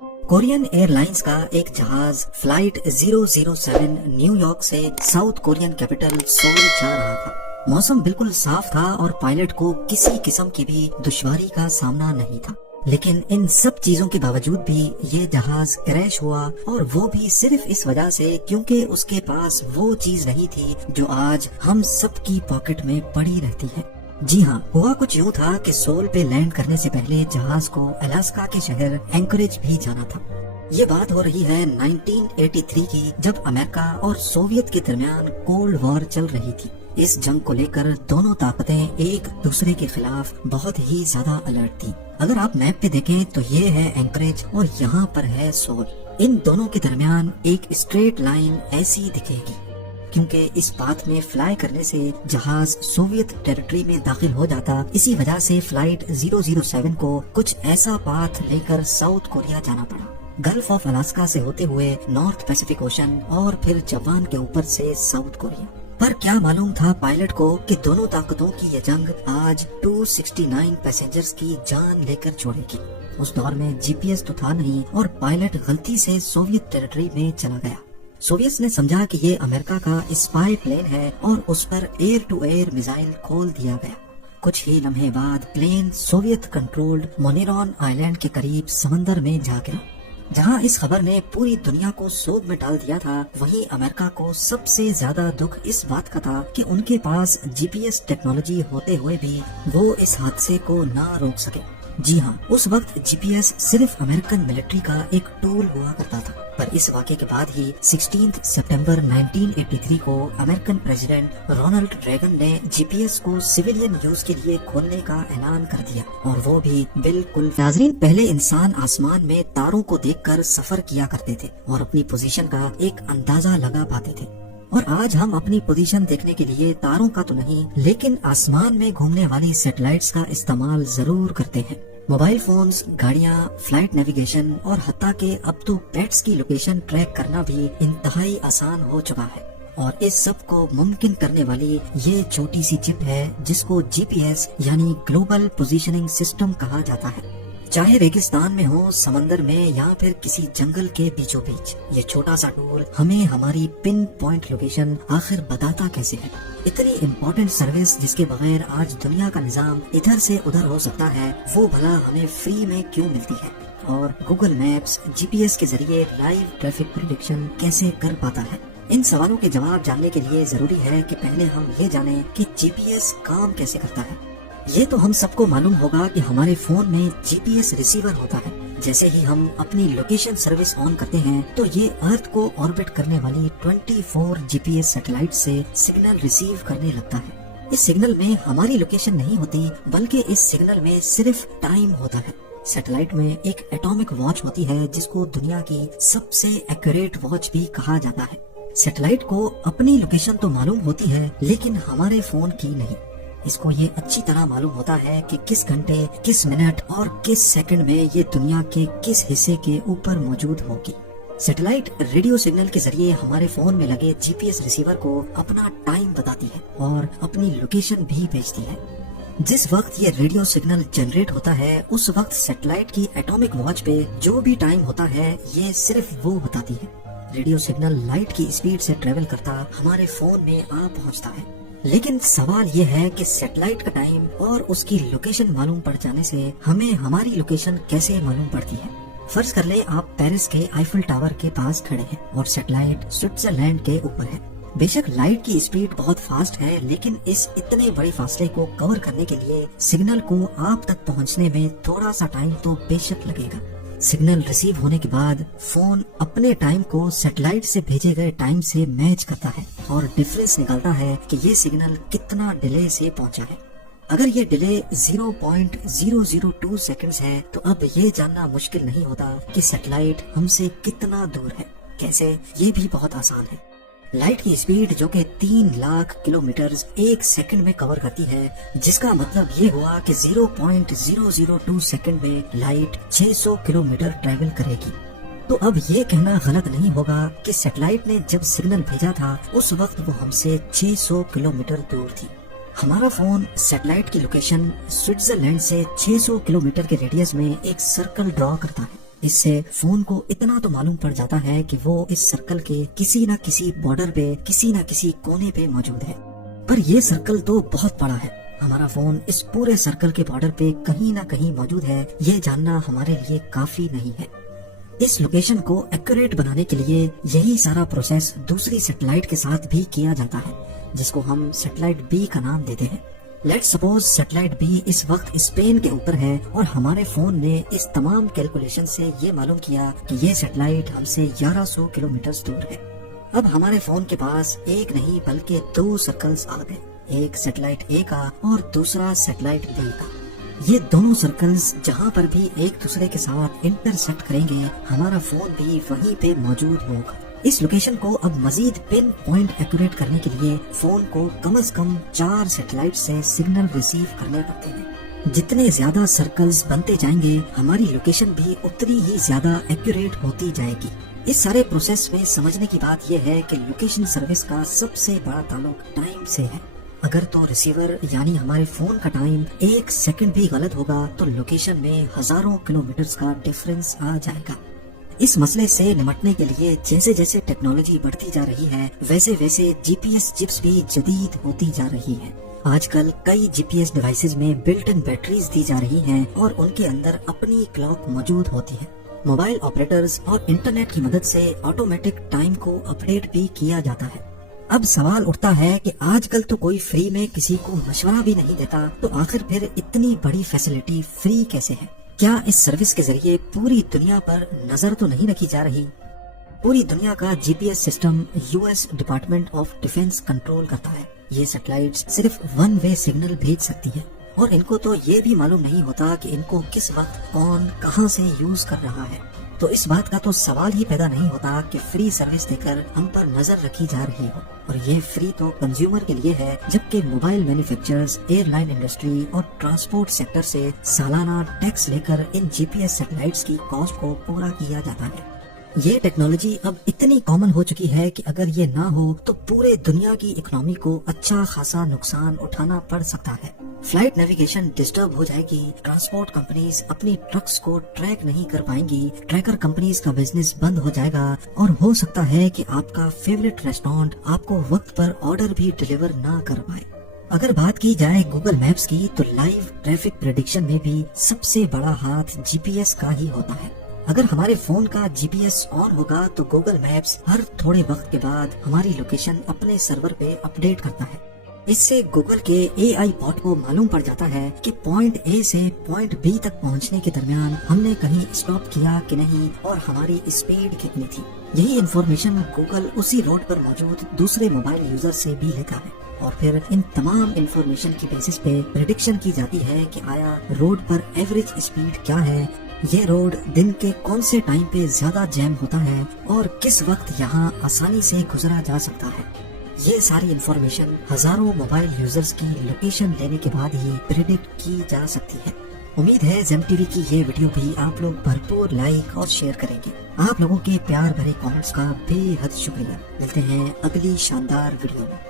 Korean airlines का एक जहाज फ्लाइट 007 न्यूयॉर्क से साउथ कोरियन कैपिटल सोल जा रहा था। मौसम बिल्कुल साफ था और पायलट को किसी किस्म की भी दुश्वारी का सामना नहीं था। लेकिन इन सब चीजों के बावजूद भी ये जहाज क्रैश हुआ, और वो भी सिर्फ इस वजह से क्योंकि उसके पास वो चीज नहीं थी जो आज हम सबकी पॉकेट में पड़ी रहती है। जी हाँ, हुआ कुछ यूँ था कि सोल पे लैंड करने से पहले जहाज को अलास्का के शहर एंकरेज भी जाना था। ये बात हो रही है 1983 की, जब अमेरिका और सोवियत के दरमियान कोल्ड वॉर चल रही थी। इस जंग को लेकर दोनों ताकतें एक दूसरे के खिलाफ बहुत ही ज्यादा अलर्ट थी। अगर आप मैप पे देखें तो ये है एंकरेज और यहाँ पर है सोल। इन दोनों के दरमियान एक स्ट्रेट लाइन ऐसी दिखेगी, क्योंकि इस पाथ में फ्लाई करने से जहाज सोवियत टेरिटरी में दाखिल हो जाता। इसी वजह से फ्लाइट 007 को कुछ ऐसा पाथ लेकर साउथ कोरिया जाना पड़ा, गल्फ ऑफ अलास्का से होते हुए नॉर्थ पैसिफिक ओशन और फिर जापान के ऊपर से साउथ कोरिया। पर क्या मालूम था पायलट को कि दोनों ताकतों की ये जंग आज 269 पैसेंजर्स की जान लेकर छोड़ेगी। उस दौर में जीपीएस तो था नहीं और पायलट गलती से सोवियत टेरिटरी में चला गया। सोवियत ने समझा कि ये अमेरिका का स्पाई प्लेन है और उस पर एयर टू एयर मिसाइल खोल दिया गया। कुछ ही लम्हे बाद प्लेन सोवियत कंट्रोल्ड मोनेरॉन आइलैंड के करीब समंदर में जा गिरा। जहां इस खबर ने पूरी दुनिया को सोग में डाल दिया था, वहीं अमेरिका को सबसे ज्यादा दुख इस बात का था कि उनके पास जीपीएस टेक्नोलॉजी होते हुए भी वो इस हादसे को ना रोक सके। जी हाँ, उस वक्त जीपीएस सिर्फ अमेरिकन मिलिट्री का एक टूल हुआ करता था। पर इस वाक़े के बाद ही 16 सितंबर 1983 को अमेरिकन प्रेसिडेंट रोनाल्ड रेगन ने जीपीएस को सिविलियन यूज के लिए खोलने का ऐलान कर दिया, और वो भी बिल्कुल। नाज़रीन, पहले इंसान आसमान में तारों को देखकर सफर किया करते थे और अपनी पोजीशन का एक अंदाजा लगा पाते थे, और आज हम अपनी पोजीशन देखने के लिए तारों का तो नहीं लेकिन आसमान में घूमने वाली सैटेलाइट्स का इस्तेमाल जरूर करते हैं। मोबाइल फोन्स, गाड़ियाँ, फ्लाइट नेविगेशन और हत्ता के अब तो पेट्स की लोकेशन ट्रैक करना भी इंतहाई आसान हो चुका है। और इस सब को मुमकिन करने वाली ये छोटी सी चिप है जिसको जीपीएस यानी ग्लोबल पोजीशनिंग सिस्टम कहा जाता है। चाहे रेगिस्तान में हो, समंदर में या फिर किसी जंगल के बीचों बीच, ये छोटा सा टूल हमें हमारी पिन पॉइंट लोकेशन आखिर बताता कैसे है। इतनी इम्पोर्टेंट सर्विस जिसके बगैर आज दुनिया का निजाम इधर से उधर हो सकता है, वो भला हमें फ्री में क्यों मिलती है? और गूगल मैप्स जीपीएस के जरिए लाइव ट्रैफिक प्रेडिक्शन कैसे कर पाता है? इन सवालों के जवाब जानने के लिए जरूरी है कि पहले हम ये जानें कि जीपीएस काम कैसे करता है। ये तो हम सबको मालूम होगा कि हमारे फोन में जीपीएस रिसीवर होता है। जैसे ही हम अपनी लोकेशन सर्विस ऑन करते हैं तो ये अर्थ को ऑर्बिट करने वाली 24 जीपीएस सैटेलाइट से सिग्नल रिसीव करने लगता है। इस सिग्नल में हमारी लोकेशन नहीं होती, बल्कि इस सिग्नल में सिर्फ टाइम होता है। सैटेलाइट में एक एटॉमिक वॉच होती है जिसको दुनिया की सबसे एक्यूरेट वॉच भी कहा जाता है। सैटेलाइट को अपनी लोकेशन तो मालूम होती है लेकिन हमारे फोन की नहीं। इसको ये अच्छी तरह मालूम होता है कि किस घंटे, किस मिनट और किस सेकंड में ये दुनिया के किस हिस्से के ऊपर मौजूद होगी। सैटेलाइट रेडियो सिग्नल के जरिए हमारे फोन में लगे जीपीएस रिसीवर को अपना टाइम बताती है और अपनी लोकेशन भी भेजती है। जिस वक्त ये रेडियो सिग्नल जनरेट होता है, उस वक्त सैटेलाइट की एटॉमिक वॉच पे जो भी टाइम होता है ये सिर्फ वो बताती है। रेडियो सिग्नल लाइट की स्पीड से ट्रेवल करता हमारे फोन में आ पहुंचता है। लेकिन सवाल ये है कि सैटेलाइट का टाइम और उसकी लोकेशन मालूम पड़ जाने से हमें हमारी लोकेशन कैसे मालूम पड़ती है? फर्ज कर ले आप पेरिस के आईफल टावर के पास खड़े हैं और सैटेलाइट स्विट्जरलैंड के ऊपर है। बेशक लाइट की स्पीड बहुत फास्ट है, लेकिन इस इतने बड़े फासले को कवर करने के लिए सिग्नल को आप तक पहुंचने में थोड़ा सा टाइम तो बेशक लगेगा। सिग्नल रिसीव होने के बाद फोन अपने टाइम को सैटेलाइट से भेजे गए टाइम से मैच करता है और डिफरेंस निकालता है कि ये सिग्नल कितना डिले से पहुंचा है। अगर ये डिले 0.002 सेकंड्स है तो अब ये जानना मुश्किल नहीं होता कि सैटेलाइट हमसे कितना दूर है। कैसे? ये भी बहुत आसान है। लाइट की स्पीड जो कि 3 लाख किलोमीटर एक सेकंड में कवर करती है, जिसका मतलब ये हुआ कि 0.002 सेकंड में लाइट 600 किलोमीटर ट्रैवल करेगी। तो अब ये कहना गलत नहीं होगा कि सैटेलाइट ने जब सिग्नल भेजा था उस वक्त वो हमसे 600 किलोमीटर दूर थी। हमारा फोन सैटेलाइट की लोकेशन स्विट्जरलैंड से 600 किलोमीटर के रेडियस में एक सर्कल ड्रॉ करता है اس سے فون کو اتنا تو معلوم پڑ جاتا ہے کہ وہ اس سرکل کے کسی نہ کسی بارڈر پہ، کسی نہ کسی کونے پہ موجود ہے۔ پر یہ سرکل تو بہت بڑا ہے، ہمارا فون اس پورے سرکل کے بارڈر پہ کہیں نہ کہیں موجود ہے، یہ جاننا ہمارے لیے کافی نہیں ہے۔ اس لوکیشن کو ایکوریٹ بنانے کے لیے یہی سارا پروسیس دوسری سیٹلائٹ کے ساتھ بھی کیا جاتا ہے، جس کو ہم سیٹلائٹ بی کا نام دیتے ہیں۔ لیٹ سپوز سیٹلائٹ بی اس وقت اسپین کے اوپر ہے اور ہمارے فون نے اس تمام کیلکولیشن سے یہ معلوم کیا کہ یہ سیٹلائٹ ہم سے 1100 کلومیٹر دور ہے۔ اب ہمارے فون کے پاس ایک نہیں بلکہ 2 سرکلز آ گئے، ایک سیٹلائٹ اے کا اور دوسرا سیٹلائٹ بی کا۔ یہ دونوں سرکلز جہاں پر بھی ایک دوسرے کے ساتھ انٹرسیکٹ کریں گے، ہمارا فون بھی وہیں پہ موجود ہوگا۔ اس لوکیشن کو اب مزید پن پوائنٹ ایکوریٹ کرنے کے لیے فون کو کم از کم 4 سیٹلائٹ سے سگنل ریسیو کرنے پڑتے ہیں۔ جتنے زیادہ سرکلز بنتے جائیں گے، ہماری لوکیشن بھی اتنی ہی زیادہ ایکوریٹ ہوتی جائے گی۔ اس سارے پروسیس میں سمجھنے کی بات یہ ہے کہ لوکیشن سروس کا سب سے بڑا تعلق ٹائم سے ہے۔ اگر تو ریسیور یعنی ہمارے فون کا ٹائم 1 سیکنڈ بھی غلط ہوگا تو لوکیشن میں ہزاروں کلومیٹرز کا ڈفرنس آ جائے گا۔ اس مسئلے سے نمٹنے کے لیے جیسے جیسے ٹیکنالوجی بڑھتی جا رہی ہے، ویسے ویسے جی پی ایس چپس بھی جدید ہوتی جا رہی ہیں۔ آج کل کئی جی پی ایس ڈیوائسز میں بلٹ ان بیٹریز دی جا رہی ہیں اور ان کے اندر اپنی کلاک موجود ہوتی ہے۔ موبائل آپریٹرز اور انٹرنیٹ کی مدد سے آٹومیٹک ٹائم کو اپڈیٹ بھی کیا جاتا ہے۔ اب سوال اٹھتا ہے کہ آج کل تو کوئی فری میں کسی کو مشورہ بھی نہیں دیتا، تو آخر پھر اتنی بڑی فیسلٹی فری کیسے ہے؟ کیا اس سروس کے ذریعے پوری دنیا پر نظر تو نہیں رکھی جا رہی؟ پوری دنیا کا G P S system U S department of defence control کرتا ہے۔ یہ سیٹلائٹس صرف 1 وے سگنل بھیج سکتی ہیں اور ان کو تو یہ بھی معلوم نہیں ہوتا کہ ان کو کس وقت کون کہاں سے یوز کر رہا ہے۔ تو اس بات کا تو سوال ہی پیدا نہیں ہوتا کہ فری سروس دے کر ہم پر نظر رکھی جا رہی ہو، اور یہ فری تو کنزیومر کے لیے ہے، جبکہ mobile manufacturers, air line industry اور ٹرانسپورٹ سیکٹر سے سالانہ ٹیکس لے کر ان جی پی ایس سیٹلائٹس کی کاسٹ کو پورا کیا جاتا ہے۔ یہ ٹیکنالوجی اب اتنی کامن ہو چکی ہے کہ اگر یہ نہ ہو تو پورے دنیا کی اکنامی کو اچھا خاصا نقصان اٹھانا پڑ سکتا ہے۔ فلائٹ نیویگیشن ڈسٹرب ہو جائے گی، ٹرانسپورٹ کمپنیز اپنی ٹرکس کو ٹریک نہیں کر پائیں گی، ٹریکر کمپنیز کا بزنس بند ہو جائے گا، اور ہو سکتا ہے کہ آپ کا فیوریٹ ریسٹورینٹ آپ کو وقت پر آرڈر بھی ڈیلیور نہ کر پائے۔ اگر بات کی جائے گوگل میپس کی تو لائیو ٹریفک پریڈکشن میں بھی سب سے بڑا ہاتھ جی پی ایس کا ہی ہوتا ہے۔ اگر ہمارے فون کا جی پی ایس آن ہوگا تو گوگل میپس ہر تھوڑے وقت کے بعد ہماری لوکیشن اپنے سرور پہ اپڈیٹ کرتا ہے۔ اس سے گوگل کے اے آئی بوٹ کو معلوم پڑ جاتا ہے کہ پوائنٹ اے سے پوائنٹ بی تک پہنچنے کے درمیان ہم نے کہیں اسٹاپ کیا کہ نہیں اور ہماری اسپیڈ کتنی تھی۔ یہی انفارمیشن گوگل اسی روڈ پر موجود دوسرے موبائل یوزر سے بھی لیتا ہے، اور پھر ان تمام انفارمیشن کی بیسس پہ پریڈکشن کی جاتی ہے کہ آیا روڈ پر ایوریج اسپیڈ کیا ہے، یہ روڈ دن کے کون سے ٹائم پہ زیادہ جیم ہوتا ہے اور کس وقت یہاں آسانی سے گزرا جا سکتا ہے۔ یہ ساری انفارمیشن ہزاروں موبائل یوزرز کی لوکیشن لینے کے بعد ہی پریڈکٹ کی جا سکتی ہے۔ امید ہے زیم ٹی وی کی یہ ویڈیو بھی آپ لوگ بھرپور لائک اور شیئر کریں گے۔ آپ لوگوں کے پیار بھرے کامنٹس کا بے حد شکریہ۔ ملتے ہیں اگلی شاندار ویڈیو میں۔